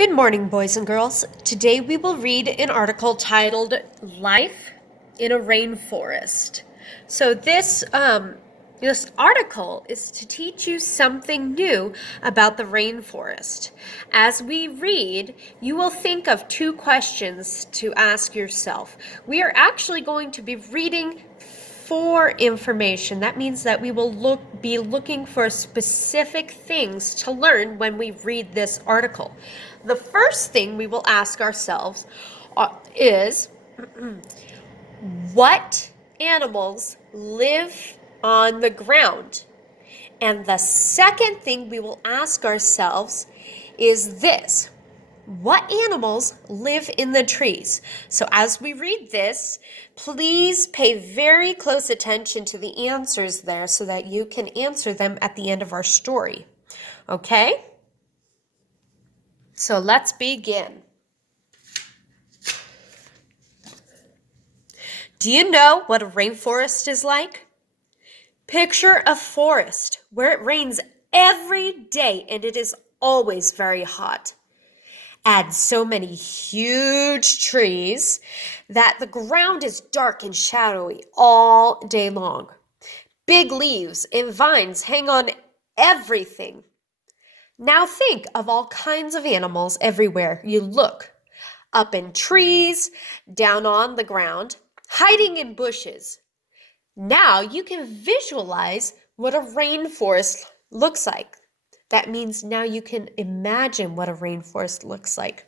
Good morning, boys and girls. Today we will read an article titled Life in a Rainforest. So this article is to teach you something new about the rainforest. As we read, you will think of two questions to ask yourself. We are actually going to be reading for information. That means that we will be looking for specific things to learn when we read this article. The first thing we will ask ourselves is what animals live on the ground? And the second thing we will ask ourselves is this: what animals live in the trees? So as we read this, please pay very close attention to the answers there so that you can answer them at the end of our story. Okay? So let's begin. Do you know what a rainforest is like? Picture a forest where it rains every day and it is always very hot. Add so many huge trees that the ground is dark and shadowy all day long. Big leaves and vines hang on everything. Now think of all kinds of animals everywhere you look. Up in trees, down on the ground, hiding in bushes. Now you can visualize what a rainforest looks like. That means now you can imagine what a rainforest looks like.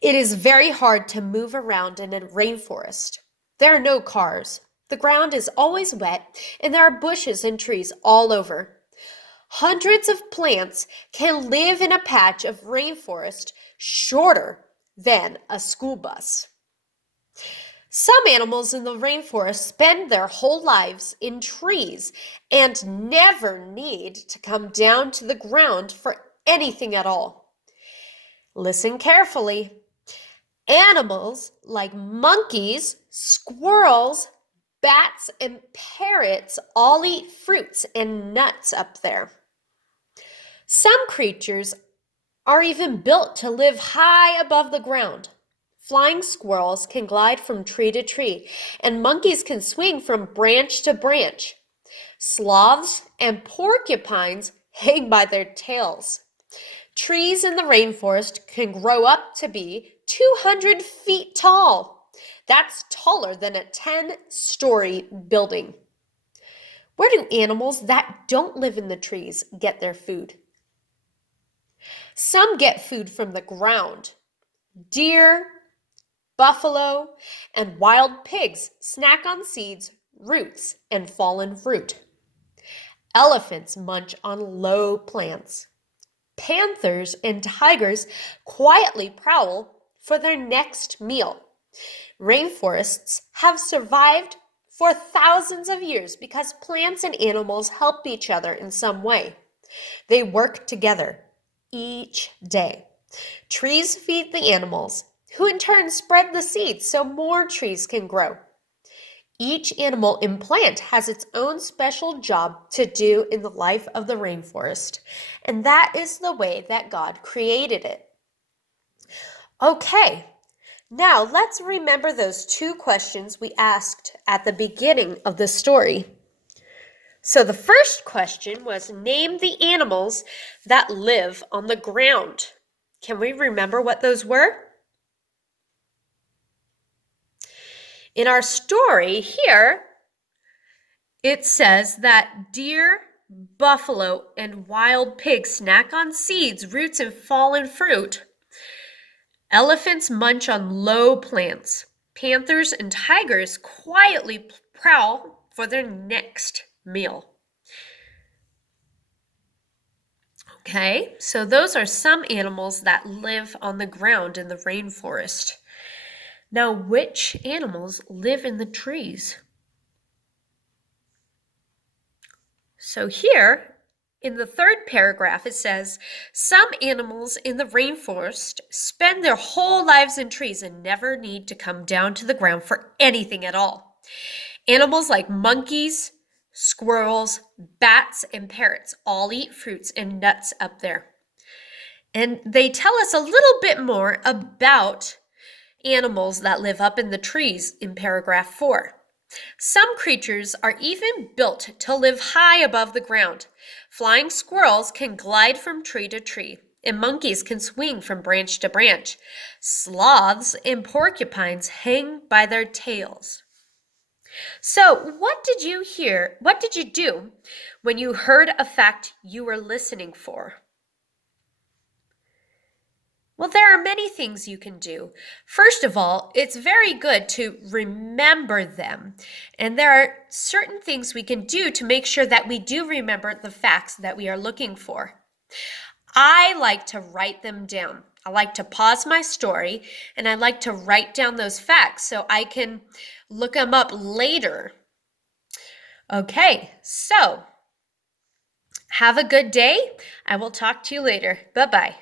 It is very hard to move around in a rainforest. There are no cars. The ground is always wet, and there are bushes and trees all over. Hundreds of plants can live in a patch of rainforest shorter than a school bus. Some animals in the rainforest spend their whole lives in trees and never need to come down to the ground for anything at all. Listen carefully. Animals like monkeys, squirrels, bats, and parrots all eat fruits and nuts up there. Some creatures are even built to live high above the ground. Flying squirrels can glide from tree to tree, and monkeys can swing from branch to branch. Sloths and porcupines hang by their tails. Trees in the rainforest can grow up to be 200 feet tall. That's taller than a 10-story building. Where do animals that don't live in the trees get their food? Some get food from the ground. Deer, buffalo, and wild pigs snack on seeds, roots, and fallen fruit. Elephants munch on low plants. Panthers and tigers quietly prowl for their next meal. Rainforests have survived for thousands of years because plants and animals help each other in some way. They work together each day. Trees feed the animals, who in turn spread the seeds so more trees can grow. Each animal and plant has its own special job to do in the life of the rainforest, and that is the way that God created it. Okay, now let's remember those two questions we asked at the beginning of the story. So the first question was, name the animals that live on the ground. Can we remember what those were? In our story here, it says that deer, buffalo, and wild pigs snack on seeds, roots, and fallen fruit. Elephants munch on low plants. Panthers and tigers quietly prowl for their next meal. Okay, so those are some animals that live on the ground in the rainforest. Now, which animals live in the trees? So here, in the third paragraph, it says, some animals in the rainforest spend their whole lives in trees and never need to come down to the ground for anything at all. Animals like monkeys, squirrels, bats, and parrots all eat fruits and nuts up there. And they tell us a little bit more about animals that live up in the trees in paragraph 4. Some creatures are even built to live high above the ground. Flying squirrels can glide from tree to tree, and monkeys can swing from branch to branch. Sloths and porcupines hang by their tails. So, what did you hear? What did you do when you heard a fact you were listening for? Well, there are many things you can do. First of all, it's very good to remember them. And there are certain things we can do to make sure that we do remember the facts that we are looking for. I like to write them down. I like to pause my story and I like to write down those facts so I can look them up later. Okay, so have a good day. I will talk to you later. Bye-bye.